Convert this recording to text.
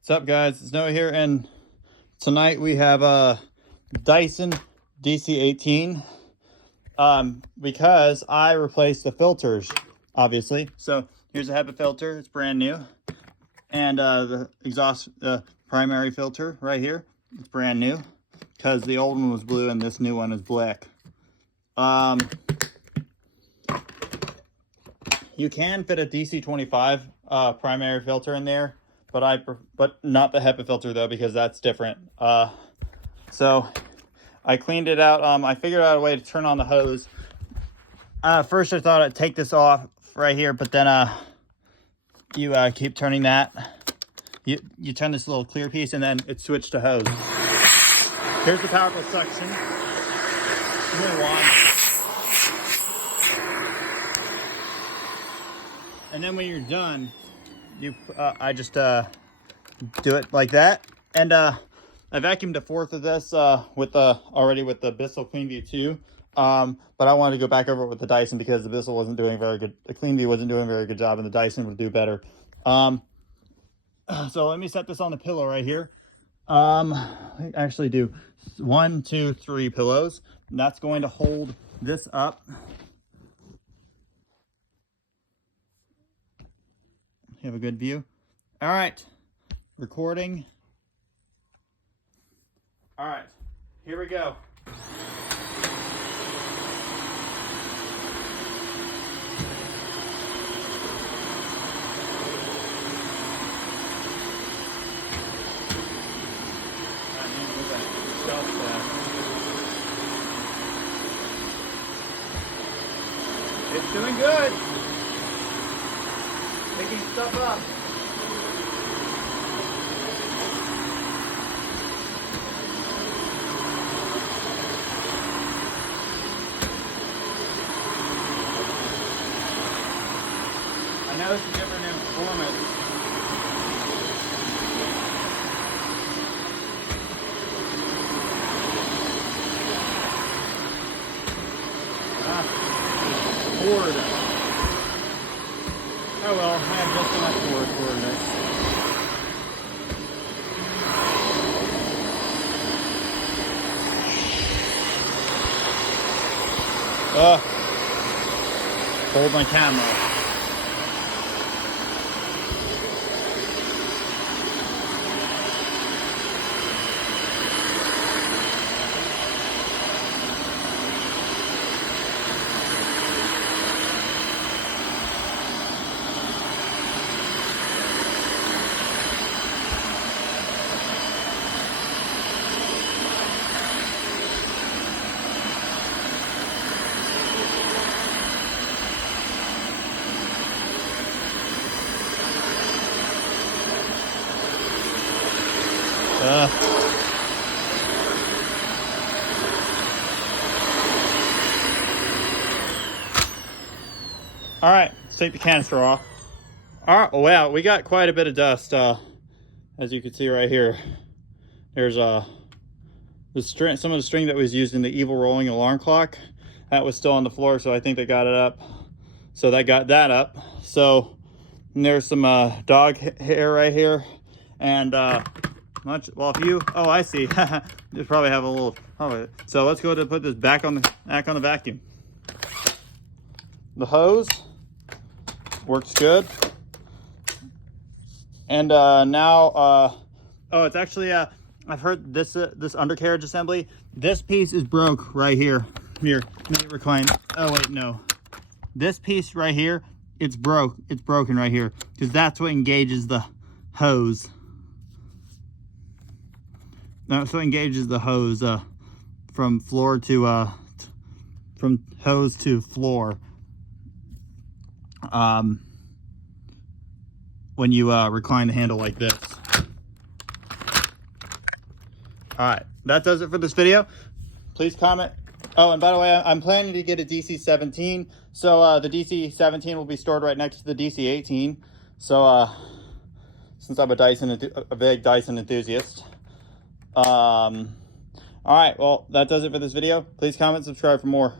What's up, guys? It's Noah here, and tonight we have a Dyson DC18 because I replaced the filters, obviously. So here's a HEPA filter. It's brand new, and the exhaust primary filter right here. It's brand new because the old one was blue and this new one is black. You can fit a DC25 primary filter in there, but not the HEPA filter though, because that's different. So I cleaned it out. I figured out a way to turn on the hose. First I thought I'd take this off right here, but then you keep turning that. You turn this little clear piece and then it switched to hose. Here's the powerful suction. Really long. And then when you're done, I just do it like that. And I vacuumed a fourth of this already with the Bissell CleanView 2. But I wanted to go back over it with the Dyson because the Bissell wasn't doing very good. The CleanView wasn't doing a very good job, and the Dyson would do better. So let me set this on the pillow right here. I actually do 1, 2, 3 pillows. And that's going to hold this up. You have a good view. All right, recording. All right, here we go. It's doing good. Picking stuff up. I noticed a difference in performance. Cord. Oh well, I have just enough cord for this. Hold my camera. All right, let's take the canister off. All right, wow, we got quite a bit of dust. As you can see right here, there's the string, some of the string that was used in the evil rolling alarm clock. That was still on the floor, so I think they got it up. So that got that up. So there's some dog hair right here, and well, if you, oh, I see. You probably have a little. Oh, so let's go to put this back on the vacuum. The hose works good, and now oh, it's actually I've heard this undercarriage assembly. This piece is broke right here. Here, let me recline. Oh wait, no. This piece right here, it's broken right here because that's what engages the hose. That's what engages the hose from floor to from hose to floor. When you recline the handle like this. All right, that does it for this video. Please comment. Oh, and by the way, I'm planning to get a DC17. So the DC17 will be stored right next to the DC18. So since I'm a big Dyson enthusiast. All right, well, that does it for this video. Please comment, subscribe for more.